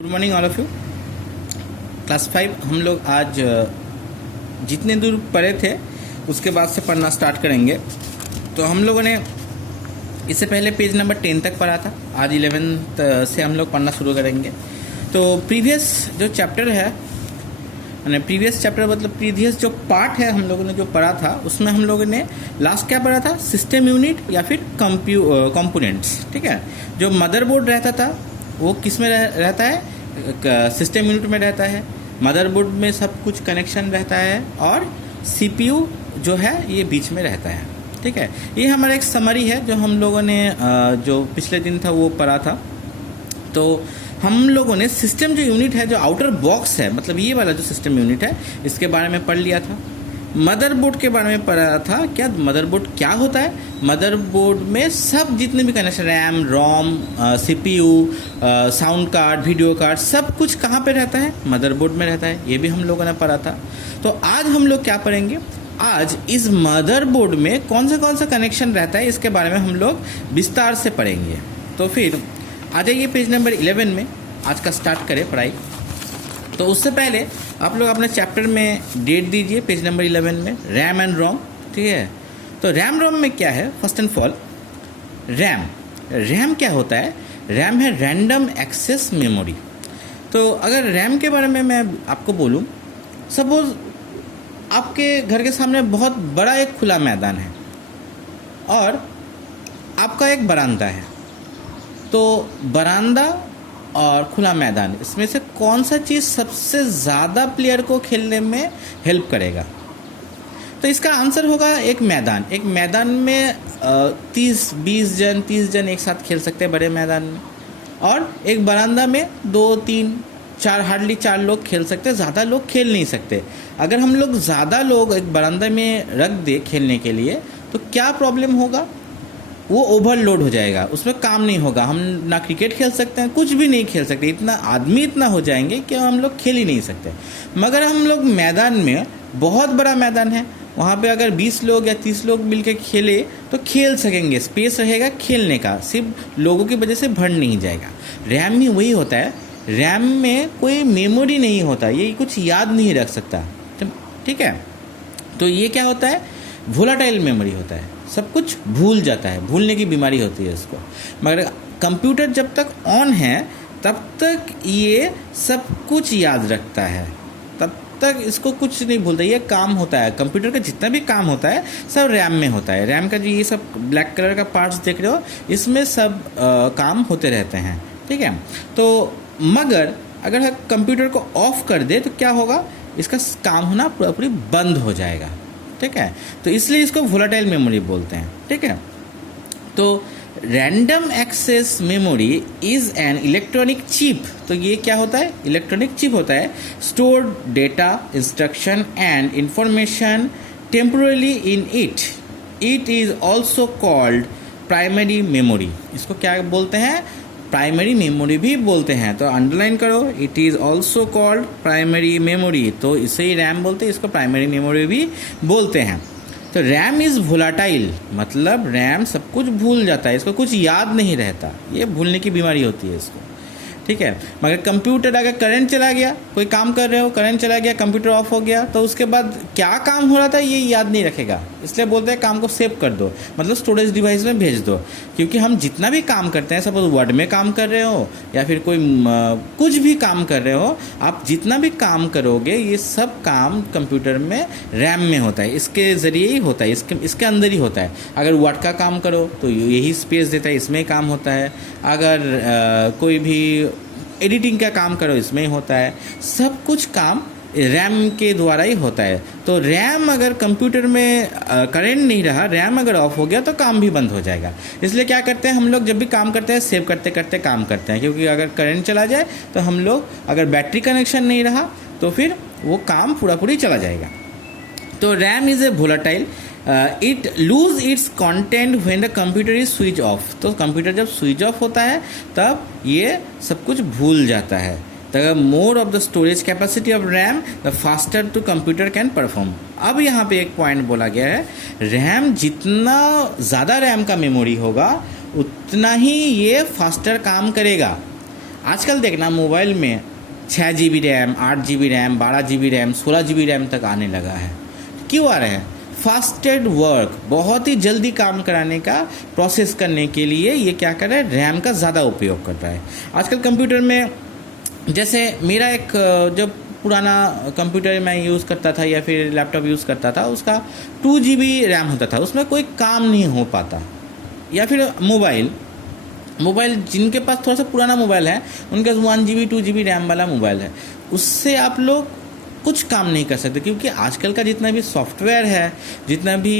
Good morning all of you. Class 5 हम लोग आज जितने दूर पढ़े थे उसके बाद से पढ़ना स्टार्ट करेंगे। तो हम लोगों ने इससे पहले पेज नंबर 10 तक पढ़ा था। आज 11th से हम लोग पढ़ना शुरू करेंगे। तो प्रीवियस जो चैप्टर है प्रीवियस चैप्टर मतलब प्रीवियस जो पार्ट है हम लोगों ने जो पढ़ा था उसमें हम लोगों ने लास्ट क्या पढ़ा था, सिस्टम यूनिट या फिर कंपोनेंट्स। ठीक है, जो मदरबोर्ड रहता था वो किस में रहता है, सिस्टम यूनिट में रहता है। मदरबोर्ड में सब कुछ कनेक्शन रहता है और सीपीयू जो है ये बीच में रहता है। ठीक है, ये हमारा एक समरी है जो हम लोगों ने जो पिछले दिन था वो पढ़ा था। तो हम लोगों ने सिस्टम जो यूनिट है, जो आउटर बॉक्स है, मतलब ये वाला जो सिस्टम यूनिट है, इसके बारे में पढ़ लिया था। मदरबोर्ड के बारे में पढ़ा था। क्या मदरबोर्ड क्या होता है? मदरबोर्ड में सब जितने भी connection, RAM, ROM, CPU, sound card, video card, सब कुछ कहाँ पे रहता है? मदरबोर्ड में रहता है। ये भी हम लोगों ने पढ़ा था। तो आज हम लोग क्या पढ़ेंगे? आज इस मदरबोर्ड में कौन सा कनेक्शन रहता है इसके बारे में हम लोग विस्तार से पढ़ेंगे। तो फिर आ जाइए पेज नंबर 11 में, आज का स्टार्ट करें पढ़ाई। तो उससे पहले आप लोग अपने चैप्टर में डेट दीजिए पेज नंबर 11 में, रैम एंड रोम। ठीक है, तो रैम रोम में क्या है? फर्स्ट एंड ऑल रैम क्या होता है? रैम है रैंडम एक्सेस मेमोरी। तो अगर रैम के बारे में मैं आपको बोलूँ, सपोज आपके घर के सामने बहुत बड़ा एक खुला मैदान है और आपका एक बरामदा है। तो बरामदा और खुला मैदान, इसमें से कौन सा चीज़ सबसे ज़्यादा प्लेयर को खेलने में हेल्प करेगा? तो इसका आंसर होगा एक मैदान। एक मैदान में 30-20 जन एक साथ खेल सकते हैं बड़े मैदान में, और एक बरामदा में 2-3-4 हार्डली 4 लोग खेल सकते हैं, ज़्यादा लोग खेल नहीं सकते। अगर हम लोग ज़्यादा लोग एक बरामदा में रख दे खेलने के लिए तो क्या प्रॉब्लम होगा? वो ओवरलोड हो जाएगा, उसमें काम नहीं होगा। हम ना क्रिकेट खेल सकते हैं, कुछ भी नहीं खेल सकते। इतना आदमी इतना हो जाएंगे कि हम लोग खेल ही नहीं सकते। मगर हम लोग मैदान में, बहुत बड़ा मैदान है, वहाँ पे अगर 20 लोग या 30 लोग मिलके खेले तो खेल सकेंगे, स्पेस रहेगा खेलने का, सिर्फ लोगों की वजह से भर नहीं जाएगा। रैम में वही होता है। रैम में कोई मेमोरी नहीं होता, ये कुछ याद नहीं रख सकता। ठीक है, तो ये क्या होता है? वोलाटाइल मेमोरी होता है, सब कुछ भूल जाता है, भूलने की बीमारी होती है इसको। मगर कंप्यूटर जब तक ऑन है तब तक ये सब कुछ याद रखता है, तब तक इसको कुछ नहीं भूलता। ये काम होता है, कंप्यूटर का जितना भी काम होता है सब रैम में होता है। रैम का जो ये सब ब्लैक कलर का पार्ट्स देख रहे हो, इसमें सब काम होते रहते हैं। ठीक है, तो मगर अगर कंप्यूटर को ऑफ कर दे तो क्या होगा? इसका काम होना पूरी बंद हो जाएगा। ठीक है, तो इसलिए इसको वोलाटाइल मेमोरी बोलते हैं। ठीक है, तो random access memory is an electronic chip. तो ये क्या होता है? इलेक्ट्रॉनिक चिप होता है। Store data, instruction and information temporarily in it is also called primary memory. इसको क्या बोलते हैं? प्राइमरी मेमोरी भी बोलते हैं। तो अंडरलाइन करो, it is also called primary memory. तो इसे ही रैम बोलते हैं, इसको प्राइमरी मेमोरी भी बोलते हैं। तो रैम इज़ वोलाटाइल, मतलब रैम सब कुछ भूल जाता है, इसको कुछ याद नहीं रहता। ये भूलने की बीमारी होती है इसको। ठीक है, मगर कंप्यूटर अगर करंट चला गया, कोई काम कर रहे हो, करंट चला गया, कंप्यूटर ऑफ हो गया, तो उसके बाद क्या काम हो रहा था ये याद नहीं रखेगा। इसलिए बोलते हैं काम को सेव कर दो, मतलब स्टोरेज डिवाइस में भेज दो। क्योंकि हम जितना भी काम करते हैं, सपोज वर्ड में काम कर रहे हो या फिर कोई कुछ भी काम कर रहे हो, आप जितना भी काम करोगे ये सब काम कंप्यूटर में रैम में होता है, इसके ज़रिए ही होता है, इसके अंदर ही होता है। अगर वर्ड का काम करो तो यही स्पेस देता है, इसमें काम होता है। अगर कोई भी एडिटिंग का काम करो, इसमें ही होता है। सब कुछ काम रैम के द्वारा ही होता है। तो रैम अगर कंप्यूटर में करंट नहीं रहा, रैम अगर ऑफ हो गया तो काम भी बंद हो जाएगा। इसलिए क्या करते हैं हम लोग, जब भी काम करते हैं सेव करते करते काम करते हैं। क्योंकि अगर करंट चला जाए तो हम लोग, अगर बैटरी कनेक्शन नहीं रहा तो फिर वो काम पूरी चला जाएगा। तो RAM is a volatile, it lose its content when the computer is switch off. तो कंप्यूटर जब स्विच ऑफ होता है तब ये सब कुछ भूल जाता है। The more of the storage capacity of RAM the faster to computer can perform. अब यहाँ पे एक पॉइंट बोला गया है, रैम जितना ज़्यादा रैम का मेमोरी होगा उतना ही ये फास्टर काम करेगा। आजकल देखना मोबाइल में 6 GB RAM, 8 GB RAM, 12 GB RAM, 16 GB RAM तक आने लगा है। क्यों आ रहे हैं? फास्टेड वर्क, बहुत ही जल्दी काम कराने का, प्रोसेस करने के लिए ये क्या कर रहा है, रैम का ज़्यादा उपयोग कर रहा है। आजकल कंप्यूटर में, जैसे मेरा एक जो पुराना कंप्यूटर मैं यूज़ करता था या फिर लैपटॉप यूज़ करता था, उसका 2 GB रैम होता था, उसमें कोई काम नहीं हो पाता। या फिर मोबाइल जिनके पास थोड़ा सा पुराना मोबाइल है, उनके पास 1 GB 2 GB रैम वाला मोबाइल है, उससे आप लोग कुछ काम नहीं कर सकते, क्योंकि आजकल का जितना भी सॉफ्टवेयर है, जितना भी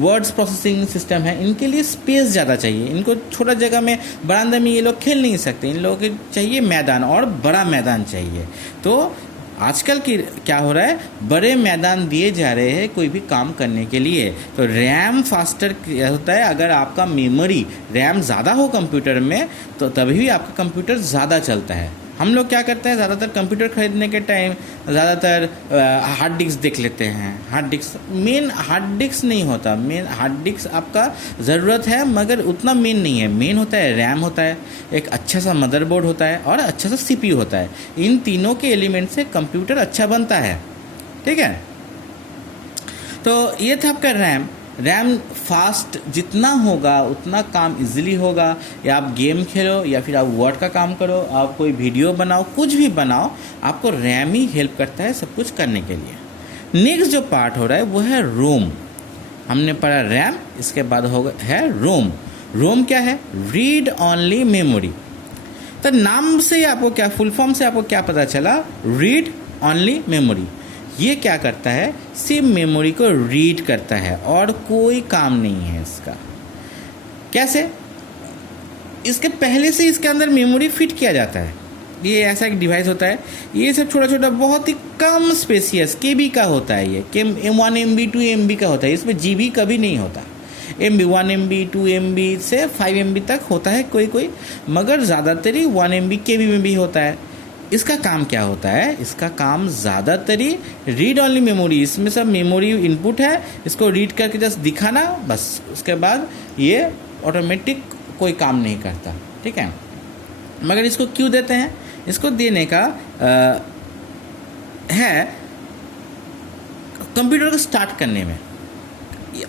वर्ड्स प्रोसेसिंग सिस्टम है, इनके लिए स्पेस ज़्यादा चाहिए। इनको छोटा जगह में, बरामदा में ये लोग खेल नहीं सकते, इन लोगों को चाहिए मैदान, और बड़ा मैदान चाहिए। तो आजकल की क्या हो रहा है, बड़े मैदान दिए जा रहे हैं कोई भी काम करने के लिए। तो रैम फास्टर होता है, अगर आपका मेमोरी रैम ज़्यादा हो कंप्यूटर में, तो तभी भी आपका कंप्यूटर ज़्यादा चलता है। हम लोग क्या करते हैं, ज़्यादातर कंप्यूटर खरीदने के टाइम ज़्यादातर हार्ड डिस्क देख लेते हैं। Hard disk, main hard disk नहीं होता, मेन हार्ड डिस्क आपका ज़रूरत है मगर उतना मेन नहीं है। मेन होता है रैम होता है, एक अच्छा सा मदरबोर्ड होता है और अच्छा सा CPU होता है। इन तीनों के एलिमेंट से कंप्यूटर अच्छा बनता है, ठीक है। तो ये था आपका रैम फास्ट जितना होगा उतना काम इजीली होगा। या आप गेम खेलो या फिर आप वर्ड का काम करो, आप कोई वीडियो बनाओ, कुछ भी बनाओ, आपको रैम ही हेल्प करता है सब कुछ करने के लिए। नेक्स्ट जो पार्ट हो रहा है वो है रोम। हमने पढ़ा रैम, इसके बाद है रोम। रोम क्या है? Read only memory. तो नाम से आपको क्या, फुल फॉर्म से आपको क्या पता चला? Read only memory. ये क्या करता है? सिर्फ मेमोरी को रीड करता है और कोई काम नहीं है इसका। कैसे? इसके पहले से इसके अंदर मेमोरी फिट किया जाता है। ये ऐसा एक डिवाइस होता है, ये सब छोटा छोटा बहुत ही कम स्पेसियस KB का होता है। ये 1 MB 2 MB का होता है, इसमें GB कभी नहीं होता। MB 1 MB 2 MB से 5 MB तक होता है कोई, मगर ज़्यादातर ही 1 MB KB में भी होता है। इसका काम क्या होता है? इसका काम ज़्यादातर ही रीड ऑनली मेमोरी, इसमें सब मेमोरी इनपुट है, इसको रीड करके जस्ट दिखाना बस, उसके बाद ये ऑटोमेटिक कोई काम नहीं करता, ठीक है। मगर इसको क्यों देते हैं? इसको देने का है कंप्यूटर को स्टार्ट करने में।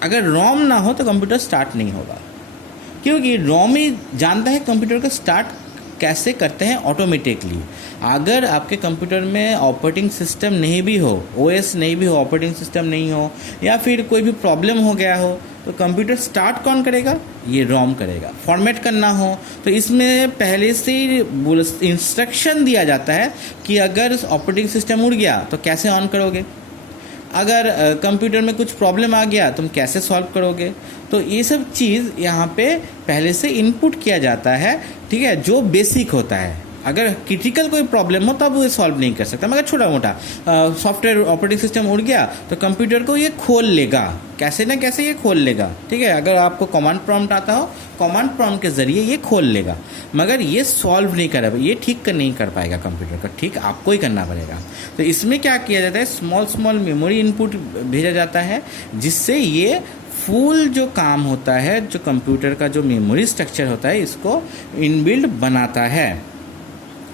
अगर रोम ना हो तो कंप्यूटर स्टार्ट नहीं होगा, क्योंकि रोम ही जानता है कंप्यूटर को स्टार्ट कैसे करते हैं ऑटोमेटिकली। अगर आपके कंप्यूटर में ऑपरेटिंग सिस्टम नहीं भी हो, OS नहीं भी हो, ऑपरेटिंग सिस्टम नहीं हो, या फिर कोई भी प्रॉब्लम हो गया हो, तो कंप्यूटर स्टार्ट कौन करेगा? ये रोम करेगा। फॉर्मेट करना हो तो इसमें पहले से इंस्ट्रक्शन दिया जाता है कि अगर ऑपरेटिंग सिस्टम उड़ गया तो कैसे ऑन करोगे, अगर कंप्यूटर में कुछ प्रॉब्लम आ गया तुम कैसे सॉल्व करोगे। तो ये सब चीज़ यहाँ पे पहले से इनपुट किया जाता है, ठीक है, जो बेसिक होता है। अगर क्रिटिकल कोई प्रॉब्लम हो तब वो सॉल्व नहीं कर सकता, मगर छोटा मोटा सॉफ्टवेयर ऑपरेटिंग सिस्टम उड़ गया तो कंप्यूटर को ये खोल लेगा, कैसे ना कैसे ये खोल लेगा, ठीक है। अगर आपको कमांड प्रॉम्प्ट आता हो, कमांड प्रॉम्प्ट के ज़रिए ये खोल लेगा, मगर ये सॉल्व नहीं कर, ये ठीक नहीं कर पाएगा कंप्यूटर का, ठीक आपको ही करना पड़ेगा। तो इसमें क्या किया जाता है? स्मॉल मेमोरी इनपुट भेजा जाता है, जिससे ये फुल जो काम होता है, जो कंप्यूटर का जो मेमोरी स्ट्रक्चर होता है, इसको इनबिल्ड बनाता है।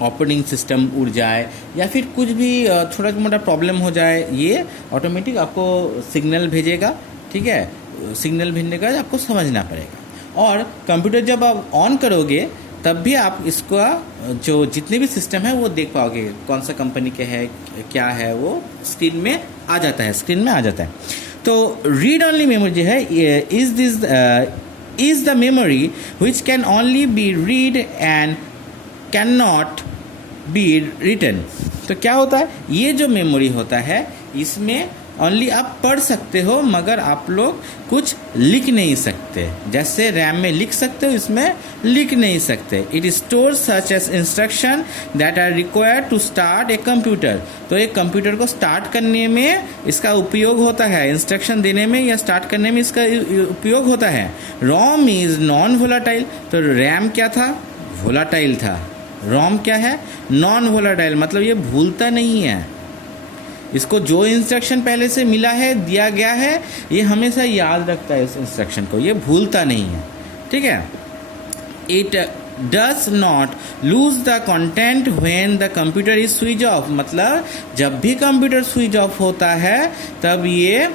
ऑपरेटिंग सिस्टम उड़ जाए या फिर कुछ भी छोटा मोटा प्रॉब्लम हो जाए, ये ऑटोमेटिक आपको सिग्नल भेजेगा, ठीक है। सिग्नल भेजने का आपको समझना पड़ेगा। और कंप्यूटर जब आप ऑन करोगे तब भी आप इसका जो जितने भी सिस्टम है वो देख पाओगे, कौन सा कंपनी के है, क्या है, वो स्क्रीन में आ जाता है, तो रीड ऑनली मेमोरी जो है, is the memory which can only be read and can not be written. तो क्या होता है? ये जो मेमोरी होता है इसमें ओनली आप पढ़ सकते हो, मगर आप लोग कुछ लिख नहीं सकते। जैसे रैम में लिख सकते हो, इसमें लिख नहीं सकते। It store such as instruction that are required to start a computer. तो एक कंप्यूटर को स्टार्ट करने में इसका उपयोग होता है, इंस्ट्रक्शन देने में या स्टार्ट करने में इसका उपयोग होता है। रोम इज नॉन वोलाटाइल। तो रैम क्या था? वोलाटाइल था। रोम क्या है? नॉन वोलाटाइल, मतलब ये भूलता नहीं है। इसको जो इंस्ट्रक्शन पहले से मिला है, दिया गया है, ये हमेशा याद रखता है इस इंस्ट्रक्शन को, ये भूलता नहीं है, ठीक है। It does not lose the content when the computer is switch of, मतलब जब भी कंप्यूटर स्विच ऑफ होता है तब ये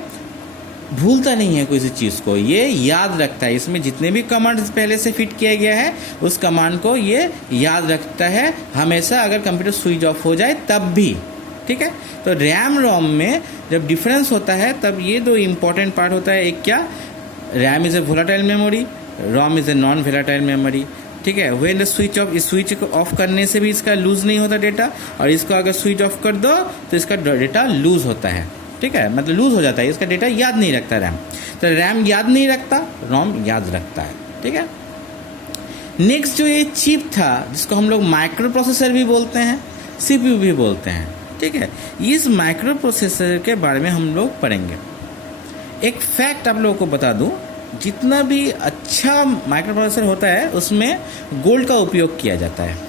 भूलता नहीं है किसी चीज़ को, ये याद रखता है। इसमें जितने भी कमांड्स पहले से फिट किया गया है उस कमांड को ये याद रखता है हमेशा, अगर कंप्यूटर स्विच ऑफ हो जाए तब भी। ठीक है, तो रैम रोम में जब डिफरेंस होता है तब ये दो इम्पॉर्टेंट पार्ट होता है। एक क्या, RAM is a volatile memory, ROM is a non volatile memory. ठीक है, व्हेन द स्विच ऑफ, इस स्विच को ऑफ करने से भी इसका लूज नहीं होता डेटा, और इसको अगर स्विच ऑफ कर दो तो इसका डेटा लूज होता है। ठीक है, मतलब लूज हो जाता है, इसका डेटा याद नहीं रखता रैम। तो रैम याद नहीं रखता, रोम याद रखता है। ठीक है, नेक्स्ट जो ये चिप था जिसको हम लोग माइक्रो प्रोसेसर भी बोलते हैं, सीपीयू भी बोलते हैं। ठीक है, इस माइक्रो प्रोसेसर के बारे में हम लोग पढ़ेंगे। एक फैक्ट आप लोगों को बता दूं, जितना भी अच्छा माइक्रो प्रोसेसर होता है उसमें गोल्ड का उपयोग किया जाता है।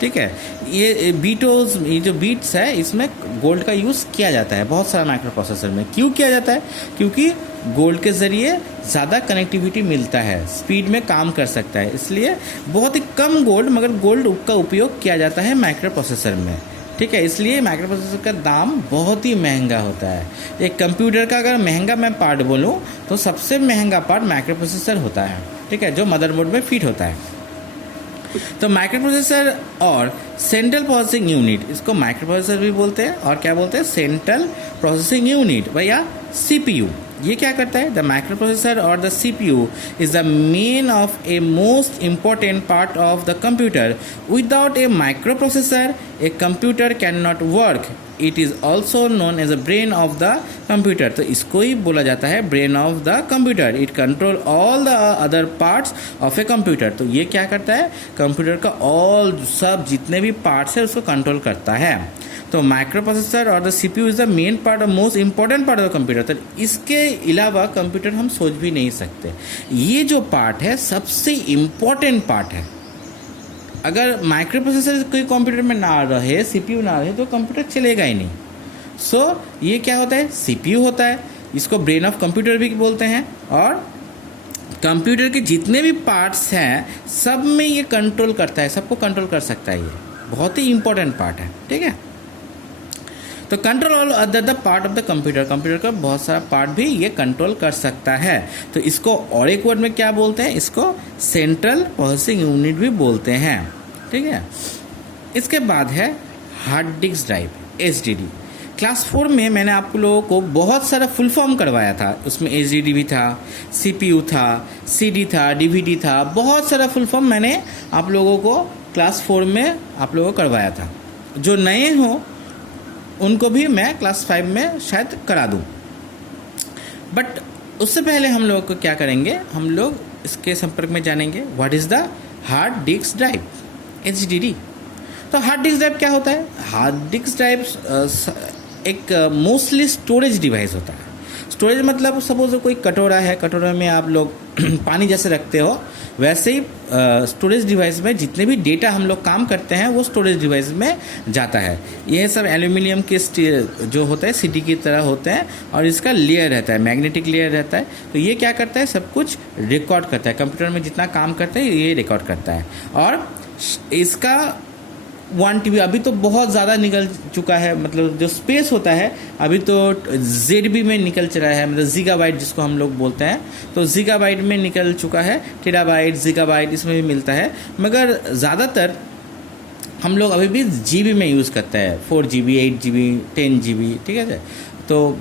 ठीक है, ये बीटोज, ये जो बीट्स है इसमें गोल्ड का यूज़ किया जाता है बहुत सारा माइक्रो प्रोसेसर में। क्यों किया जाता है? क्योंकि गोल्ड के ज़रिए ज़्यादा कनेक्टिविटी मिलता है, स्पीड में काम कर सकता है, इसलिए बहुत ही कम गोल्ड मगर गोल्ड का उपयोग किया जाता है माइक्रो प्रोसेसर में। ठीक है, इसलिए माइक्रो प्रोसेसर का दाम बहुत ही महंगा होता है। एक कंप्यूटर का अगर महंगा मैं पार्ट बोलूँ तो सबसे महंगा पार्ट माइक्रो प्रोसेसर होता है। ठीक है, जो मदरबोर्ड में फिट होता है। तो माइक्रो प्रोसेसर और सेंट्रल प्रोसेसिंग यूनिट, इसको माइक्रो प्रोसेसर भी बोलते हैं और क्या बोलते हैं, सेंट्रल प्रोसेसिंग यूनिट भैया सीपीयू। ये क्या करता है? द माइक्रो प्रोसेसर और the CPU is the main of a most important part of the computer. Without a micro processor a computer can not work. It is also known as a brain of the computer. तो इसको ही बोला जाता है brain of the computer. It control all the other parts of A computer. तो ये क्या करता है? कंप्यूटर का ऑल सब जितने भी पार्ट्स है उसको कंट्रोल करता है। तो माइक्रो प्रोसेसर और the CPU is the main part और most important part of the computer. तो इसके अलावा कंप्यूटर हम सोच भी नहीं सकते। ये जो पार्ट है सबसे इम्पॉर्टेंट पार्ट है। अगर माइक्रो प्रोसेसर कोई कंप्यूटर में ना रहे, सीपीयू ना रहे, तो कंप्यूटर चलेगा ही नहीं। सो ये क्या होता है? सीपीयू होता है, इसको ब्रेन ऑफ कंप्यूटर भी बोलते हैं। और कंप्यूटर के जितने भी पार्ट्स हैं सब में ये कंट्रोल करता है, सबको कंट्रोल कर सकता है। ये बहुत ही इंपॉर्टेंट पार्ट है। ठीक है, तो control all other the part of the computer. Computer का बहुत सारा पार्ट भी ये कंट्रोल कर सकता है। तो इसको और एक वर्ड में क्या बोलते हैं? इसको सेंट्रल प्रोसेसिंग यूनिट भी बोलते हैं। ठीक है, इसके बाद है hard disk drive, HDD. Class 4 में मैंने आप लोगों को बहुत सारा फुल फॉर्म करवाया था। उसमें एचडीडी भी था, सीपीयू था, सीडी था, डीवीडी था, बहुत सारा फुल फॉर्म मैंने आप लोगों को क्लास 4 में आप लोगों को करवाया था। जो नए हो उनको भी मैं क्लास 5 में शायद करा दूं। बट उससे पहले हम लोग को क्या करेंगे, हम लोग इसके संपर्क में जानेंगे। What is the hard disk drive, HDD. तो हार्ड डिस्क ड्राइव क्या होता है? हार्ड डिस्क ड्राइव एक मोस्टली स्टोरेज डिवाइस होता है। स्टोरेज मतलब सपोज कोई कटोरा है, कटोरा में आप लोग पानी जैसे रखते हो, वैसे ही स्टोरेज डिवाइस में जितने भी डेटा हम लोग काम करते हैं वो स्टोरेज डिवाइस में जाता है। यह सब एल्यूमिनियम के जो होता है सीडी की तरह होते हैं और इसका लेयर रहता है, मैग्नेटिक लेयर रहता है। तो ये क्या करता है? सब कुछ रिकॉर्ड करता है। कंप्यूटर में जितना काम करता है ये रिकॉर्ड करता है। और इसका 1 TB अभी तो बहुत ज़्यादा निकल चुका है, मतलब जो स्पेस होता है अभी तो ZB में निकल चला है, मतलब जीगाबाइट जिसको हम लोग बोलते हैं। तो जीगाबाइट में निकल चुका है, टेराबाइट, जीगाबाइट इसमें भी मिलता है। मगर ज़्यादातर हम लोग अभी भी GB में यूज़ करते हैं, 4 GB, 8 GB, 10 GB। ठीक है, तो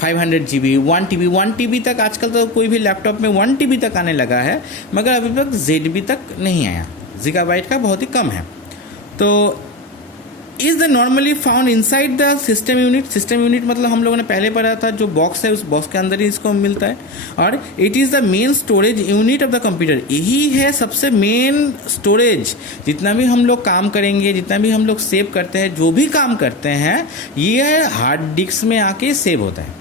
500 GB, 1 TB तक आजकल तो कोई भी लैपटॉप में 1 TB तक आने लगा है, मगर अभी तक ZB तक नहीं आया। जीगाबाइट का बहुत ही कम है। तो is the normally found inside the system unit. System unit मतलब हम लोगों ने पहले पढ़ा था, जो बॉक्स है उस बॉक्स के अंदर ही इसको मिलता है। और it is the main storage unit of the computer. यही है सबसे मेन स्टोरेज। जितना भी हम लोग काम करेंगे, जितना भी हम लोग सेव करते हैं, जो भी काम करते हैं, ये हार्ड डिस्क में आके सेव होता है।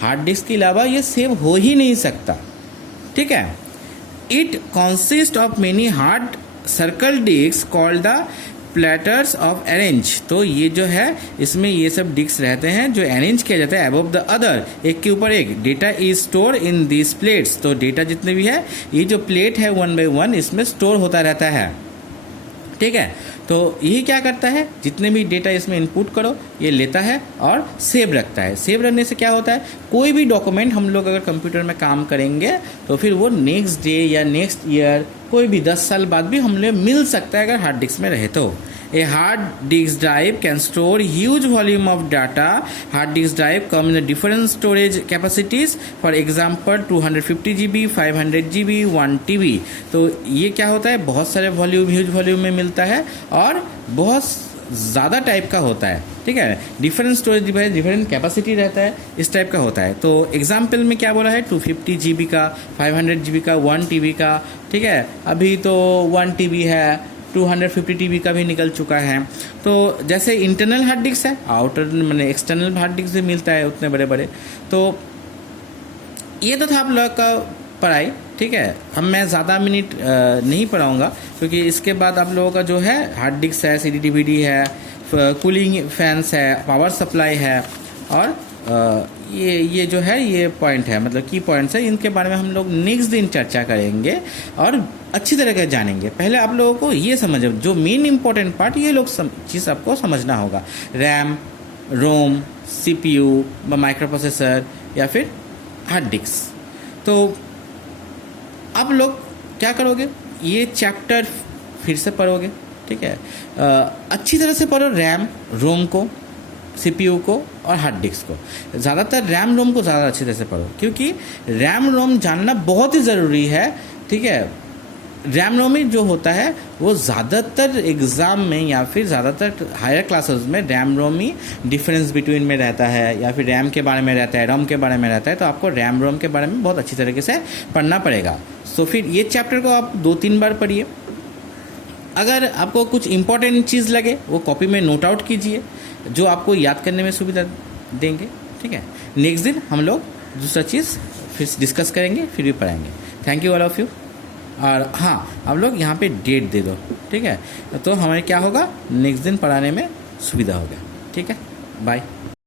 हार्ड डिस्क के अलावा ये सेव हो ही नहीं सकता। ठीक है, it consist of many hard circle disk called the platters of arrange, तो ये जो है इसमें ये सब डिस्क रहते हैं जो अरेंज किया जाता है अबव द अदर, एक के ऊपर एक। Data is store in this plates, तो डेटा जितने भी है ये जो प्लेट है 1 by 1 इसमें स्टोर होता रहता है, ठीक है। तो यही क्या करता है, जितने भी डेटा इसमें इनपुट करो ये लेता है और सेव रखता है। सेव रखने से क्या होता है, कोई भी डॉक्यूमेंट हम लोग अगर कंप्यूटर में काम करेंगे तो फिर वो नेक्स्ट डे या नेक्स्ट ईयर कोई भी 10 साल बाद भी हम लोग मिल सकता है अगर हार्ड डिस्क में रहे तो। A hard disk drive can store huge volume of data. Hard disk drive come in different storage capacities. For example, 250 GB, 500 GB, 1 TB. तो ये क्या होता है, बहुत सारे वॉल्यूम, ह्यूज वॉल्यूम में मिलता है और बहुत ज़्यादा टाइप का होता है, ठीक है। Different storage device, different capacity रहता है, इस टाइप का होता है। तो एग्जाम्पल में क्या बोला है, 250 GB का, 500 GB का, 1 TB का, ठीक है। अभी तो 1 TB है, 250 TB का भी निकल चुका है। तो जैसे इंटरनल हार्ड डिस्क है, आउटर मैंने एक्सटर्नल हार्ड डिस्क भी मिलता है उतने बड़े बड़े। तो ये तो था आप लोग का पढ़ाई, ठीक है। हम मैं ज़्यादा मिनट नहीं पढ़ाऊँगा क्योंकि इसके बाद आप लोगों का जो है हार्ड डिस्क है, CD DVD है, कूलिंग फैंस है, पावर सप्लाई है और ये जो है ये पॉइंट है, मतलब की पॉइंट्स है, इनके बारे में हम लोग नेक्स्ट दिन चर्चा करेंगे और अच्छी तरह से जानेंगे। पहले आप लोगों को ये समझ, जो मेन इंपॉर्टेंट पार्ट ये लोग चीज़ आपको समझना होगा, रैम, रोम, CPU, माइक्रो प्रोसेसर या फिर हार्ड डिस्क। तो आप लोग क्या करोगे, ये चैप्टर फिर से पढ़ोगे, ठीक है। अच्छी तरह से पढ़ो रैम रोम को, CPU को और हार्ड डिस्क को। ज़्यादातर रैम रोम को ज़्यादा अच्छी तरह से पढ़ो क्योंकि रैम रोम जानना बहुत ही ज़रूरी है, ठीक है। रैम रोम में जो होता है वो ज़्यादातर एग्ज़ाम में या फिर ज़्यादातर हायर क्लासेस में रैम रोम ही डिफरेंस बिटवीन में रहता है या फिर रैम के बारे में रहता है, रोम के बारे में रहता है। तो आपको रैम रोम के बारे में बहुत अच्छी तरीके से पढ़ना पड़ेगा। तो फिर ये चैप्टर को आप 2-3 बार पढ़िए। अगर आपको कुछ इंपॉर्टेंट चीज़ लगे वो कॉपी में नोट आउट कीजिए, जो आपको याद करने में सुविधा देंगे, ठीक है। नेक्स्ट दिन हम लोग दूसरा चीज़ फिर डिस्कस करेंगे, फिर भी पढ़ाएंगे। Thank you all of you. और हाँ, आप लोग यहाँ पे डेट दे दो, ठीक है, तो हमें क्या होगा, नेक्स्ट दिन पढ़ाने में सुविधा होगा, ठीक है। बाय।